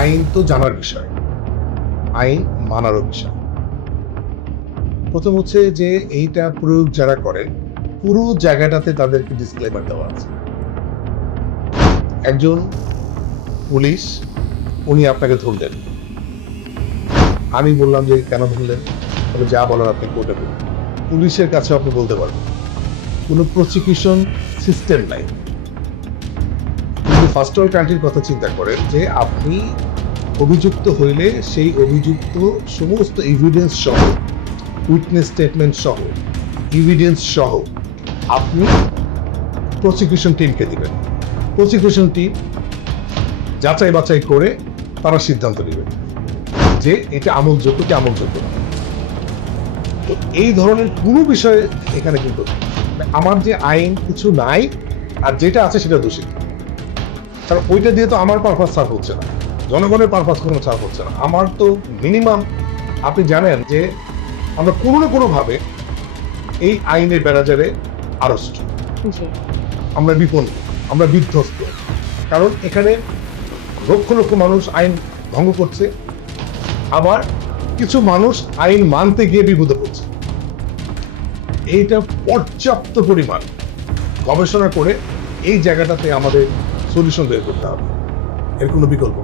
আইন তো জানার বিষয়, আইন মানারও বিষয়। প্রথম হচ্ছে যে এইটা প্রয়োগ যারা করেন পুরো জায়গাটাতে তাদেরকে ডিসক্লেমার দেওয়া আছে। একজন পুলিশ, উনি আপনাকে ধরলেন, আমি বললাম যে কেন ধরলেন, তবে যা বলার আপনি কোর্টে বলুন। পুলিশের কাছে আপনি বলতে পারবেন, কোনো প্রসিকিউশন সিস্টেম নাই। কিন্তু ফার্স্ট ওয়ার্ল্ড কান্ট্রির কথা চিন্তা করেন যে আপনি অভিযুক্ত হইলে সেই অভিযুক্ত সমস্ত এভিডেন্স সহ, উইটনেস স্টেটমেন্ট সহ, এভিডেন্স সহ আপনি প্রসিকিউশন টিমকে দিবেন। প্রসিকিউশন টিম যাচাই বাছাই করে তারা সিদ্ধান্ত নেবে যে এটা আমলযোগ্য কি আমলযোগ্য না। তো এই ধরনের কোনো বিষয়ে এখানে কিন্তু আমার যে আইন কিছু নাই, আর যেটা আছে সেটা দোষী। কারণ ওইটা দিয়ে তো আমার পারপাস সার্ভ হচ্ছে না, জনগণের পারপাস কোনো সার্ভ হচ্ছে না। আমার তো মিনিমাম, আপনি জানেন যে আমরা কোনো না কোনো ভাবে এই আইনের বেড়াজারে আড়ষ্ট, আমরা বিপন্ন, আমরা বিধ্বস্ত। কারণ এখানে লক্ষ লক্ষ মানুষ আইন ভঙ্গ করছে, আবার কিছু মানুষ আইন মানতে গিয়ে বিপদে পড়ছে। এইটা পর্যাপ্ত পরিমাণ গবেষণা করে এই জায়গাটাতে আমাদের সলিউশন বের করতে হবে, এর কোনো বিকল্প নেই।